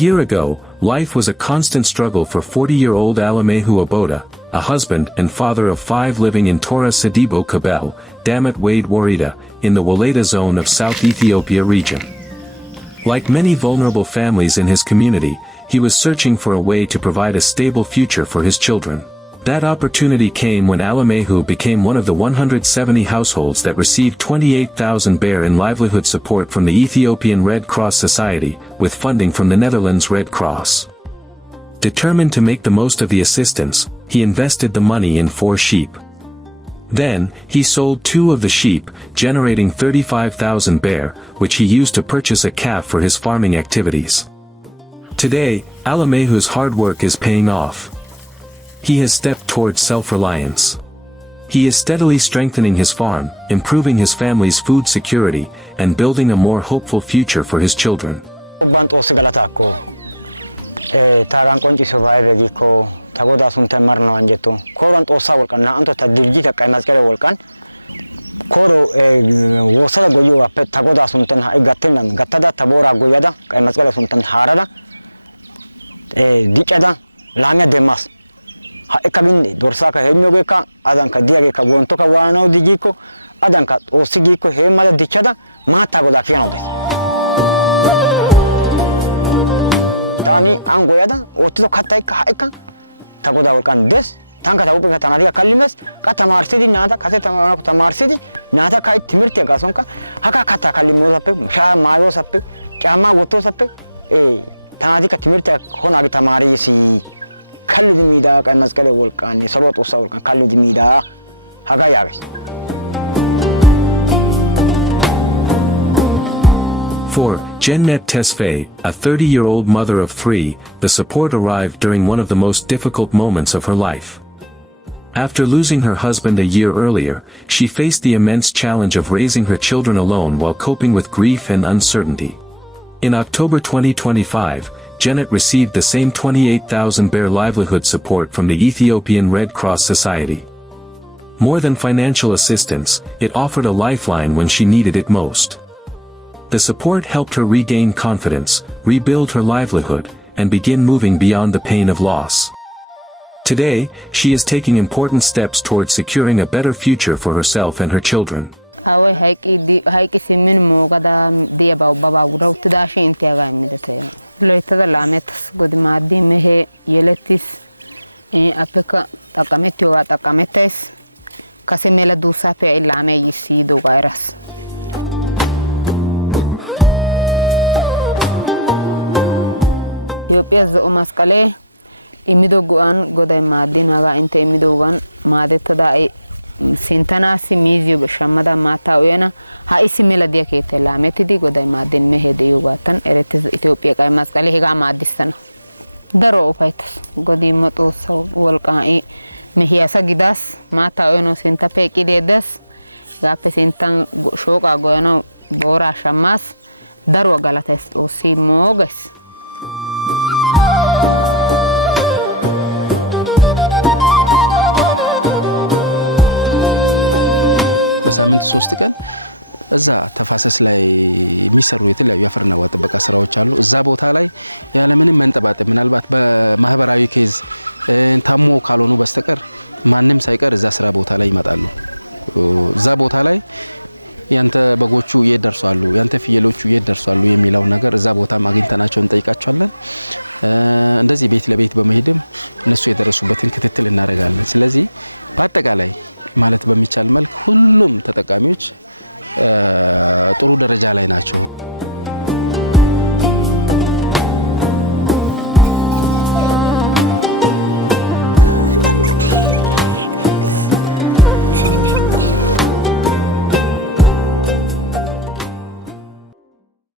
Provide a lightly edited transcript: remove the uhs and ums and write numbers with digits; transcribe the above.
year ago, life was a constant struggle for 40-year-old Alemayehu Abota, a husband and father of 5 living in Tora Sadebo Kebele, Damot Weyede Woreda, in the Wolaita zone of South Ethiopia region. Like many vulnerable families in his community, he was searching for a way to provide a stable future for his children. That opportunity came when Alemayehu became one of the 170 households that received 28,000 bear in livelihood support from the Ethiopian Red Cross Society, with funding from the Netherlands Red Cross. Determined to make the most of the assistance, he invested the money in 4 sheep. Then, he sold 2 of the sheep, generating 35,000 bear, which he used to purchase a calf for his farming activities. Today, Alemayehu's hard work is paying off. He has stepped towards self-reliance. He is steadily strengthening his farm, improving his family's food security, and building a more hopeful future for his children. Ekagin dorsaka hemyogeka adanka diageka wontoka wanao digiko adanka osigiko hemada dichada mata goda kianode tani angoyada otito kataika haika tagoda volkan des tanka tabuka tanadiga kalimes kata marsidi nada kate tamana marsidi nada kai timirte gasonka haka kata kalimo sappe sha mayo sappe chama goto sappe tanadiga timirte honagi tamari si College mida kai maskale volkan salot osa volkan college mida haga yagas. For Jennet Tesfaye, a 30-year-old mother of 3, the support arrived during one of the most difficult moments of her life. After losing her husband a year earlier, she faced the immense challenge of raising her children alone while coping with grief and uncertainty. In October 2025, Jennet received the same 28,000 bear livelihood support from the Ethiopian Red Cross Society. More than financial assistance, it offered a lifeline when she needed it most. The support helped her regain confidence, rebuild her livelihood, and begin moving beyond the pain of loss. Today, she is taking important steps towards securing a better future for herself and her children. Awe haiki simin mogada dia baba urauti dashi intiaga imidate. Wolaita lametas godimadi mehe yeletis apeka takametioga takametes kasemela dusa pe ilame yisido gairas. Ethiopia zo maskale imido guan godimadi naga inte imidogan madeta dai Sintanasi mizio shamada mata oyana ha isimela dia kete la metidi goday maden mehede yugatan eretes Ethiopia kay maskale higa madisana daro opaitas godi moto so volkan mehiasa gidas mata oyano sinta pe kidedas gape sintan shoka goyano bora shamas daro galates osi mogas በሳምንት 3 ቀን እዛ ተፋሰስ ላይ የሚሰሩ የተለያዩ ያፈርና ውሃ ጥበቃ ስራዎች አሉ። እዛ ቦታ ላይ ያለ ምንም መንጠባጠብ ምናልባት በማህበራዊ ኬዝ ታሞ ካልሆኑ በስተቀር ማንንም ሳይቀር እዛ ስራ ቦታ ላይ ይመጣሉ። እዛ ቦታ ላይ ያንተ በጎቹ ይደርሳሉ ያንተ ፍየሎቹ ይደርሳሉ የሚለው ነገር እዛ ቦታ ማግኝተናቸው እንጠይቃቸዋለን። እንደዚህ ቤት ለቤት በመሄድም እነሱ የደረሱበትን ክትትል እናደርጋለን። ስለዚህ በአጠቃላይ ማለት በሚቻል መልኩ ሁሉም ተጠቃሚዎች ጥሩ ደረጃ ላይ ናቸው።